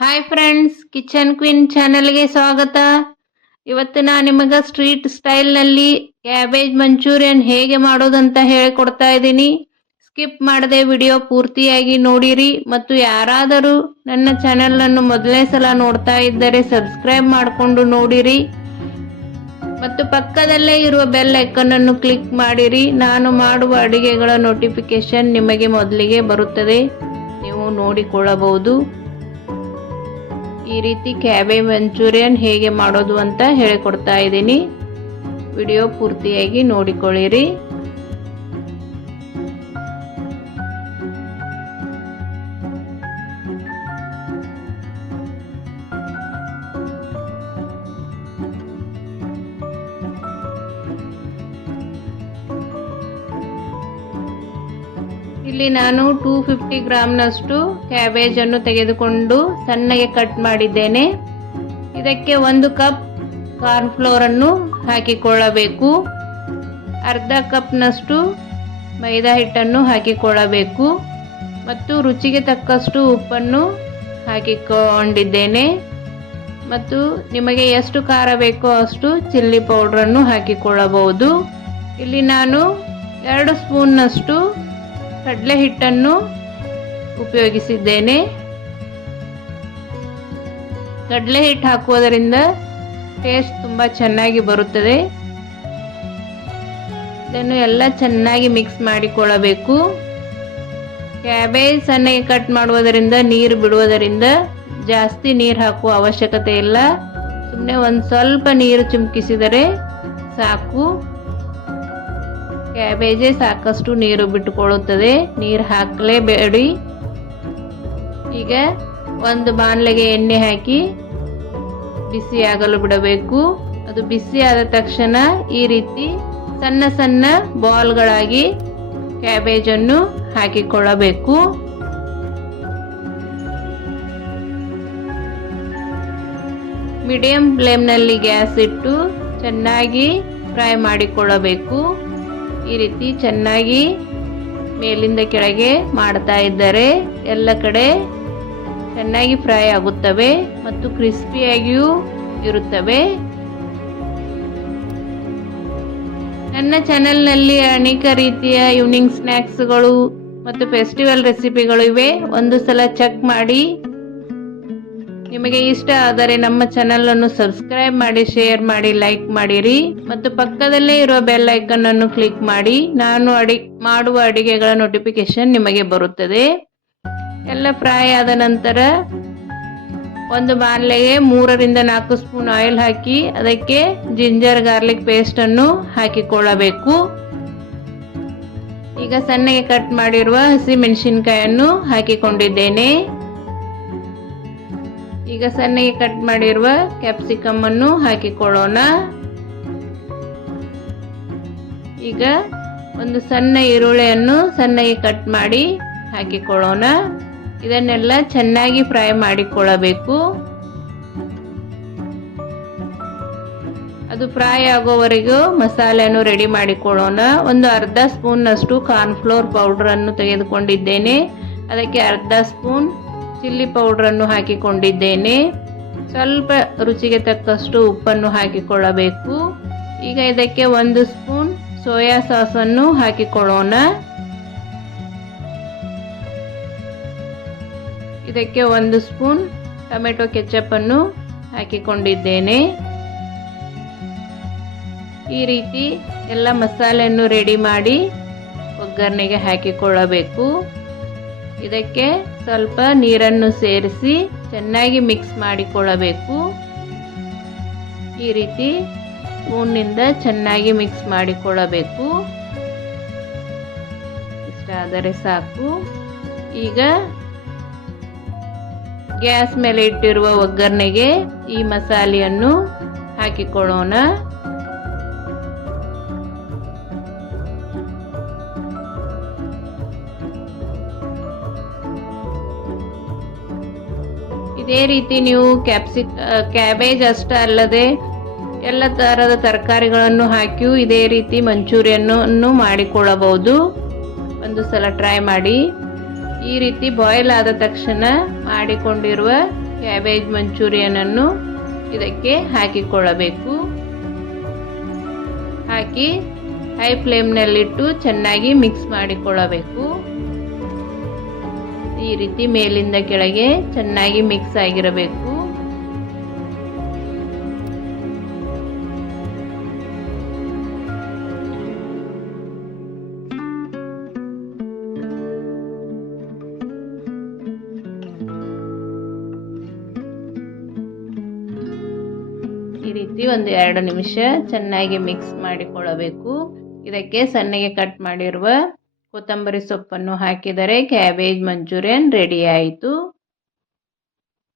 Hi friends, kitchen queen ಚಾನೆಲ್ಗೆ ಸ್ವಾಗತ. ಇವತ್ತು ನಾನು ನಿಮಗೆ ಸ್ಟ್ರೀಟ್ ಸ್ಟೈಲ್ನಲ್ಲಿ ಕ್ಯಾಬೇಜ್ ಮಂಚೂರಿಯನ್ ಹೇಗೆ ಮಾಡೋದಂತ ಹೇಳಿಕೊಡ್ತಾ ಇದ್ದೀನಿ. ಸ್ಕಿಪ್ ಮಾಡದೆ ವಿಡಿಯೋ ಪೂರ್ತಿಯಾಗಿ ನೋಡಿರಿ. ಮತ್ತು ಯಾರಾದರೂ ನನ್ನ ಚಾನೆಲನ್ನು ಮೊದಲನೇ ಸಲ ನೋಡ್ತಾ ಇದ್ದರೆ ಸಬ್ಸ್ಕ್ರೈಬ್ ಮಾಡಿಕೊಂಡು ನೋಡಿರಿ. ಮತ್ತು ಪಕ್ಕದಲ್ಲೇ ಇರುವ ಬೆಲ್ ಐಕಾನ್ ಅನ್ನು ಕ್ಲಿಕ್ ಮಾಡಿರಿ. ನಾನು ಮಾಡುವ ಅಡುಗೆಗಳ ನೋಟಿಫಿಕೇಶನ್ ನಿಮಗೆ ಮೊದಲಿಗೆ ಬರುತ್ತದೆ, ನೀವು ನೋಡಿಕೊಳ್ಳಬಹುದು. ಈ ರೀತಿ ಕ್ಯಾಬೇಜ್ ಮಂಚೂರಿಯನ್ ಹೇಗೆ ಮಾಡೋದು ಅಂತ ಹೇಳಿಕೊಡ್ತಾ ಇದ್ದೀನಿ. ವಿಡಿಯೋ ಪೂರ್ತಿಯಾಗಿ ನೋಡಿಕೊಳ್ಳಿರಿ. ಇಲ್ಲಿ ನಾನು 250 ಗ್ರಾಂನಷ್ಟು ಕ್ಯಾಬೇಜ್ ಅನ್ನು ತೆಗೆದುಕೊಂಡು ಸಣ್ಣಗೆ ಕಟ್ ಮಾಡಿದ್ದೇನೆ. ಇದಕ್ಕೆ 1 ಕಪ್ ಕಾರ್ನ್ ಫ್ಲೋರ್ ಅನ್ನು ಹಾಕಿಕೊಳ್ಳಬೇಕು. ಅರ್ಧ ಕಪ್ನಷ್ಟು ಮೈದಾ ಹಿಟ್ಟನ್ನು ಹಾಕಿಕೊಳ್ಳಬೇಕು. ಮತ್ತು ರುಚಿಗೆ ತಕ್ಕಷ್ಟು ಉಪ್ಪನ್ನು ಹಾಕಿಕೊಂಡಿದ್ದೇನೆ. ಮತ್ತು ನಿಮಗೆ ಎಷ್ಟು ಖಾರ ಬೇಕೋ ಅಷ್ಟು ಚಿಲ್ಲಿ ಪೌಡ್ರನ್ನು ಹಾಕಿಕೊಳ್ಳಬಹುದು. ಇಲ್ಲಿ ನಾನು 2 ಸ್ಪೂನ್ನಷ್ಟು ಕಡಲೆ ಹಿಟ್ಟನ್ನು ಉಪಯೋಗಿಸಿದ್ದೇನೆ. ಕಡಲೆ ಹಿಟ್ಟು ಹಾಕುವುದರಿಂದ ಟೇಸ್ಟ್ ತುಂಬ ಚೆನ್ನಾಗಿ ಬರುತ್ತದೆ. ಇದನ್ನು ಎಲ್ಲ ಚೆನ್ನಾಗಿ ಮಿಕ್ಸ್ ಮಾಡಿಕೊಳ್ಳಬೇಕು. ಕ್ಯಾಬೇಜ್ ಸಣ್ಣಗೆ ಕಟ್ ಮಾಡುವುದರಿಂದ ನೀರು ಬಿಡುವುದರಿಂದ ಜಾಸ್ತಿ ನೀರು ಹಾಕುವ ಅವಶ್ಯಕತೆ ಇಲ್ಲ. ಸುಮ್ಮನೆ ಒಂದು ಸ್ವಲ್ಪ ನೀರು ಚಿಮುಕಿಸಿದರೆ ಸಾಕು. ಕ್ಯಾಬೇಜೇ ಸಾಕಷ್ಟು ನೀರು ಬಿಟ್ಟುಕೊಳ್ಳುತ್ತದೆ, ನೀರು ಹಾಕಲೇಬೇಡಿ. ಈಗ ಒಂದು ಬಾಣಲೆಗೆ ಎಣ್ಣೆ ಹಾಕಿ ಬಿಸಿಯಾಗಲು ಬಿಡಬೇಕು. ಅದು ಬಿಸಿ ಆದ ತಕ್ಷಣ ಈ ರೀತಿ ಸಣ್ಣ ಸಣ್ಣ ಬಾಲ್ಗಳಾಗಿ ಕ್ಯಾಬೇಜನ್ನು ಹಾಕಿಕೊಳ್ಳಬೇಕು. ಮೀಡಿಯಂ ಫ್ಲೇಮ್ನಲ್ಲಿ ಗ್ಯಾಸ್ ಇಟ್ಟು ಚೆನ್ನಾಗಿ ಫ್ರೈ ಮಾಡಿಕೊಳ್ಳಬೇಕು. ಈ ರೀತಿ ಚೆನ್ನಾಗಿ ಮೇಲಿಂದ ಕೆಳಗೆ ಮಾಡ್ತಾ ಇದ್ದರೆ ಎಲ್ಲ ಕಡೆ ಚೆನ್ನಾಗಿ ಫ್ರೈ ಆಗುತ್ತವೆ ಮತ್ತು ಕ್ರಿಸ್ಪಿಯಾಗಿಯೂ ಇರುತ್ತವೆ. ನನ್ನ ಚಾನೆಲ್ನಲ್ಲಿ ಅನೇಕ ರೀತಿಯ ಈವ್ನಿಂಗ್ ಸ್ನ್ಯಾಕ್ಸ್ಗಳು ಮತ್ತು ಫೆಸ್ಟಿವಲ್ ರೆಸಿಪಿಗಳು ಇವೆ. ಒಂದು ಸಲ ಚೆಕ್ ಮಾಡಿ. ನಿಮಗೆ ಇಷ್ಟ ಆದರೆ ನಮ್ಮ ಚಾನೆಲ್ ಅನ್ನು ಸಬ್ಸ್ಕ್ರೈಬ್ ಮಾಡಿ, ಶೇರ್ ಮಾಡಿ, ಲೈಕ್ ಮಾಡಿರಿ. ಮತ್ತು ಪಕ್ಕದಲ್ಲೇ ಇರುವ ಬೆಲ್ ಐಕಾನ್ ಅನ್ನು ಕ್ಲಿಕ್ ಮಾಡಿ. ನಾನು ಮಾಡುವ ಅಡಿಗೆಗಳ ನೋಟಿಫಿಕೇಶನ್ ನಿಮಗೆ ಬರುತ್ತದೆ. ಎಲ್ಲ ಫ್ರೈ ಆದ ನಂತರ ಒಂದು ಬಾಣಲೆಗೆ 3 ರಿಂದ 4 ಸ್ಪೂನ್ ಆಯಿಲ್ ಹಾಕಿ ಅದಕ್ಕೆ ಜಿಂಜರ್ ಗಾರ್ಲಿಕ್ ಪೇಸ್ಟ್ ಅನ್ನು ಹಾಕಿಕೊಳ್ಳಬೇಕು. ಈಗ ಸಣ್ಣಗೆ ಕಟ್ ಮಾಡಿರುವ ಹಸಿ ಮೆಣಸಿನಕಾಯಿಯನ್ನು ಹಾಕಿಕೊಂಡಿದ್ದೇನೆ. ಈಗ ಸಣ್ಣಗೆ ಕಟ್ ಮಾಡಿರುವ ಕ್ಯಾಪ್ಸಿಕಮ್ ಅನ್ನು ಹಾಕಿಕೊಳ್ಳೋಣ. ಈಗ ಒಂದು ಸಣ್ಣ ಈರುಳ್ಳಿಯನ್ನು ಸಣ್ಣಗೆ ಕಟ್ ಮಾಡಿ ಹಾಕಿಕೊಳ್ಳೋಣ. ಇದನ್ನೆಲ್ಲ ಚೆನ್ನಾಗಿ ಫ್ರೈ ಮಾಡಿಕೊಳ್ಳಬೇಕು. ಅದು ಫ್ರೈ ಆಗೋವರೆಗೂ ಮಸಾಲೆಯನ್ನು ರೆಡಿ ಮಾಡಿಕೊಳ್ಳೋಣ. ಒಂದು ಅರ್ಧ ಸ್ಪೂನ್ನಷ್ಟು ಕಾರ್ನ್ ಫ್ಲೋರ್ ಪೌಡರ್ ಅನ್ನು ತೆಗೆದುಕೊಂಡಿದ್ದೇನೆ. ಅದಕ್ಕೆ ಅರ್ಧ ಸ್ಪೂನ್ ಚಿಲ್ಲಿ ಪೌಡ್ರನ್ನು ಹಾಕಿಕೊಂಡಿದ್ದೇನೆ. ಸ್ವಲ್ಪ ರುಚಿಗೆ ತಕ್ಕಷ್ಟು ಉಪ್ಪನ್ನು ಹಾಕಿಕೊಳ್ಳಬೇಕು. ಈಗ ಇದಕ್ಕೆ 1 ಸ್ಪೂನ್ ಸೋಯಾ ಸಾಸನ್ನು ಹಾಕಿಕೊಳ್ಳೋಣ. ಇದಕ್ಕೆ 1 ಸ್ಪೂನ್ ಟೊಮೆಟೊ ಕೆಚಪ್ ಅನ್ನು ಹಾಕಿಕೊಂಡಿದ್ದೇನೆ. ಈ ರೀತಿ ಎಲ್ಲ ಮಸಾಲೆಯನ್ನು ರೆಡಿ ಮಾಡಿ ಒಗ್ಗರಣೆಗೆ ಹಾಕಿಕೊಳ್ಳಬೇಕು. ಇದಕ್ಕೆ ಸ್ವಲ್ಪ ನೀರನ್ನು ಸೇರಿಸಿ ಚೆನ್ನಾಗಿ ಮಿಕ್ಸ್ ಮಾಡಿಕೊಳ್ಳಬೇಕು. ಈ ರೀತಿ ಸ್ಪೂನ್ನಿಂದ ಚೆನ್ನಾಗಿ ಮಿಕ್ಸ್ ಮಾಡಿಕೊಳ್ಳಬೇಕು. ಇಷ್ಟಾದರೆ ಸಾಕು. ಈಗ ಗ್ಯಾಸ್ ಮೇಲೆ ಇಟ್ಟಿರುವ ಒಗ್ಗರಣೆಗೆ ಈ ಮಸಾಲೆಯನ್ನು ಹಾಕಿಕೊಳ್ಳೋಣ. ಇದೇ ರೀತಿ ನೀವು ಕ್ಯಾಬೇಜ್ ಅಷ್ಟೇ ಅಲ್ಲದೆ ಎಲ್ಲ ತರಹದ ತರಕಾರಿಗಳನ್ನು ಹಾಕಿಯೂ ಇದೇ ರೀತಿ ಮಂಚೂರಿಯನ್ನು ಮಾಡಿಕೊಳ್ಳಬಹುದು. ಒಂದು ಸಲ ಟ್ರೈ ಮಾಡಿ. ಈ ರೀತಿ ಬಾಯ್ಲ್ ಆದ ತಕ್ಷಣ ಮಾಡಿಕೊಂಡಿರುವ ಕ್ಯಾಬೇಜ್ ಮಂಚೂರಿಯನನ್ನು ಇದಕ್ಕೆ ಹಾಕಿಕೊಳ್ಳಬೇಕು. ಹಾಕಿ ಹೈ ಫ್ಲೇಮ್ನಲ್ಲಿಟ್ಟು ಚೆನ್ನಾಗಿ ಮಿಕ್ಸ್ ಮಾಡಿಕೊಳ್ಳಬೇಕು. ಈ ರೀತಿ ಮೇಲಿಂದ ಕೆಳಗೆ ಚೆನ್ನಾಗಿ ಮಿಕ್ಸ್ ಆಗಿರಬೇಕು. ಈ ರೀತಿ ಒಂದು 2 ನಿಮಿಷ ಚೆನ್ನಾಗಿ ಮಿಕ್ಸ್ ಮಾಡಿಕೊಳ್ಳಬೇಕು. ಇದಕ್ಕೆ ಸಣ್ಣಗೆ ಕಟ್ ಮಾಡಿರುವ ಕೊತ್ತಂಬರಿ ಸೊಪ್ಪನ್ನು ಹಾಕಿದರೆ ಕ್ಯಾಬೇಜ್ ಮಂಚೂರಿಯನ್ ರೆಡಿ ಆಯಿತು.